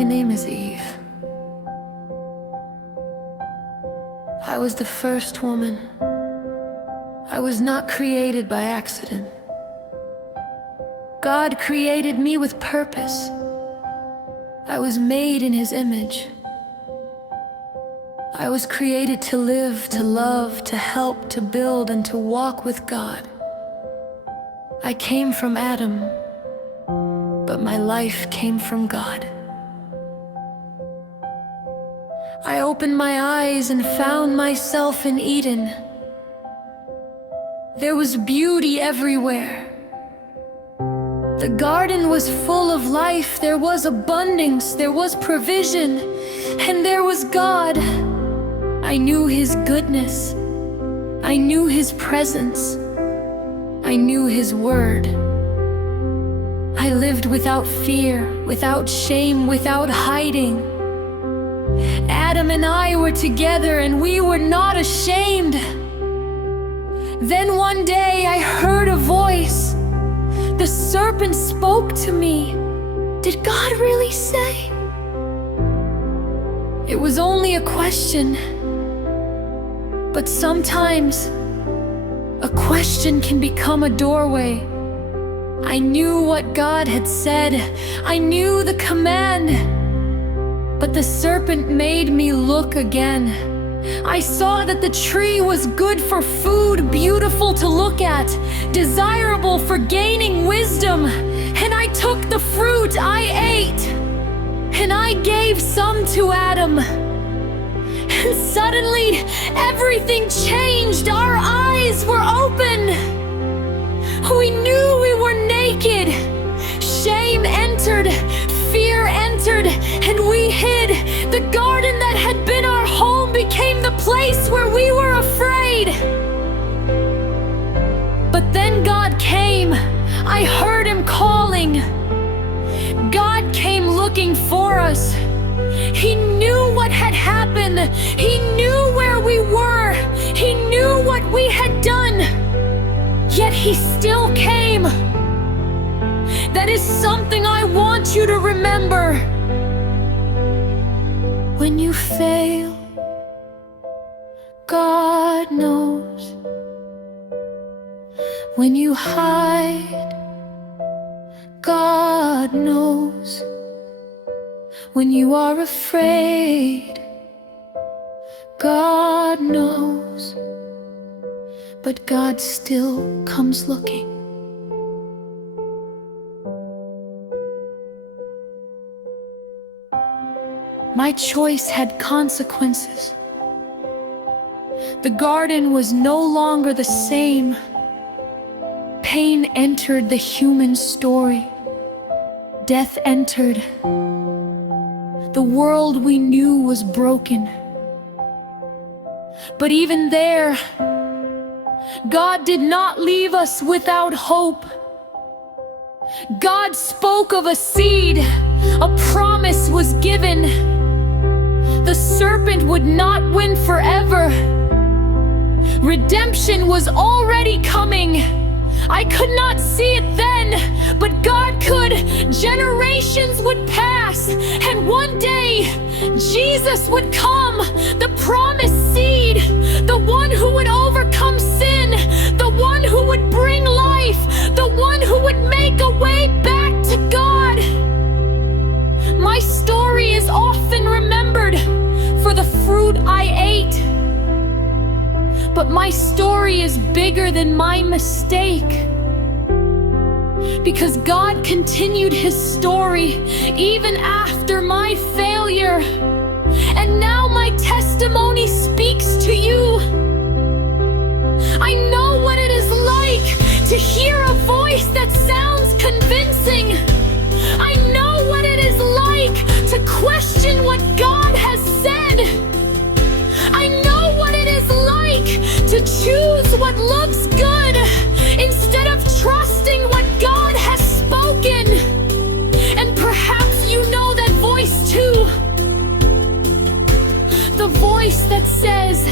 My name is Eve. I was the first woman. I was not created by accident. God created me with purpose. I was made in His image. I was created to live, to love, to help, to build, and to walk with God. I came from Adam, but my life came from God. I opened my eyes and found myself in Eden. There was beauty everywhere. The garden was full of life. There was abundance, there was provision, and there was God. I knew His goodness. I knew His presence. I knew His word. I lived without fear, without shame, without hiding. Adam and I were together and we were not ashamed. Then one day I heard a voice. The serpent spoke to me. Did God really say? It was only a question. But sometimes a question can become a doorway. I knew what God had said. I knew the command. But the serpent made me look again. I saw that the tree was good for food, beautiful to look at, desirable for gaining wisdom. And I took the fruit, I ate, and I gave some to Adam. And suddenly, everything changed. Our eyes were open. We knew we were naked. Shame entered, fear entered, and we hid. The garden that had been our home became the place where we were afraid. But then God came. I heard Him calling. God came looking for us. He knew what had happened. He knew where we were. He knew what we had done. Yet He still came. That is something I want you to remember. When you fail, God knows. When you hide, God knows. When you are afraid, God knows. But God still comes looking. My choice had consequences. The garden was no longer the same. Pain entered the human story. Death entered. The world we knew was broken. But even there, God did not leave us without hope. God spoke of a seed. A promise was given. The serpent would not win forever. Redemption was already coming. I could not see it then, but God could. Generations would pass, and one day, Jesus would come, the promised seed, the one who would overcome sin, the one who would bring life, the one who would make a way back to God. My story is often remembered for the fruit I ate. But my story is bigger than my mistake. Because God continued His story even after my failure. And now my testimony speaks to you. I know what it is like to hear a voice that sounds convincing. I know what it is like to question what God has said. I know what it is like to choose what looks good instead of trusting what God has spoken. And perhaps you know that voice too. The voice that says,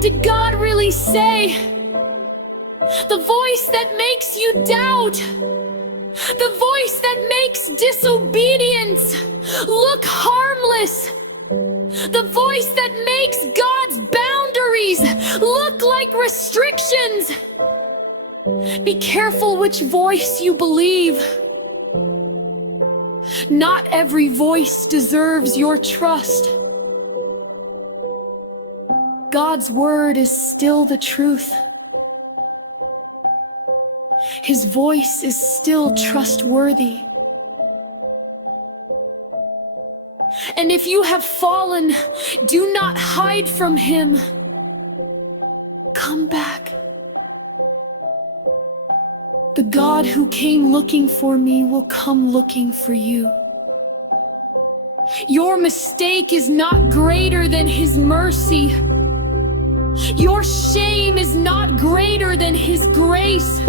did God really say? The voice that makes you doubt. The voice that makes disobedience look harmless. The voice that makes God's boundaries look like restrictions. Be careful which voice you believe. Not every voice deserves your trust. God's word is still the truth. His voice is still trustworthy. And if you have fallen, do not hide from him. Come back. The God who came looking for me will come looking for you. Your mistake is not greater than his mercy. Your shame is not greater than his grace.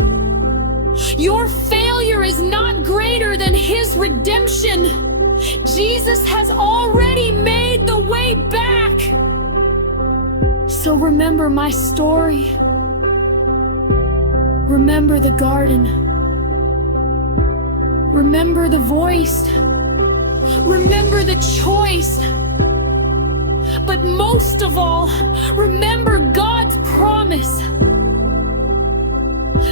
Your failure is not greater than his redemption. Jesus has already made the way back. So remember my story. Remember the garden. Remember the voice. Remember the choice. But most of all, remember God's promise.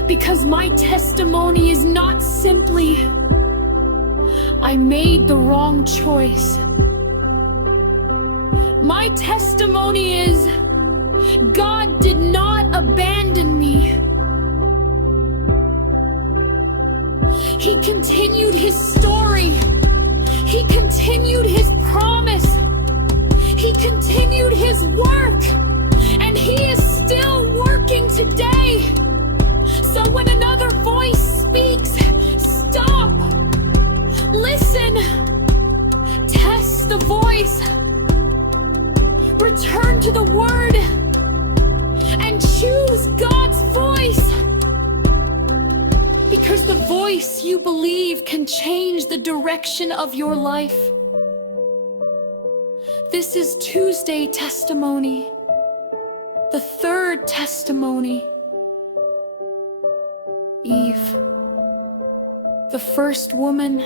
Because my testimony is not simply, I made the wrong choice. My testimony is, God did not abandon me. He continued his story. He continued his promise. He continued his work. And he is still working today. So when another voice speaks, stop. Listen. Test the voice. Return to the word. And choose God's voice. Because the voice you believe can change the direction of your life. This is Tuesday testimony, the third testimony. Eve, the first woman,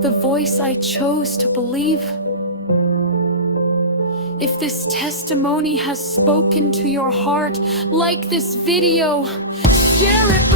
the voice I chose to believe. If this testimony has spoken to your heart, like this video, share it.